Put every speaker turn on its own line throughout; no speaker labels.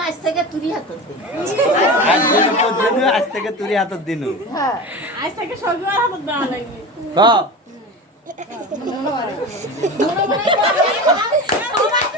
আজ থেকে তুরি
হাতত দিন আজ থেকে তুরি হাতত দিন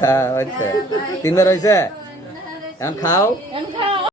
হ্যাঁ তিনবার
হয়েছে?
এখন খাও।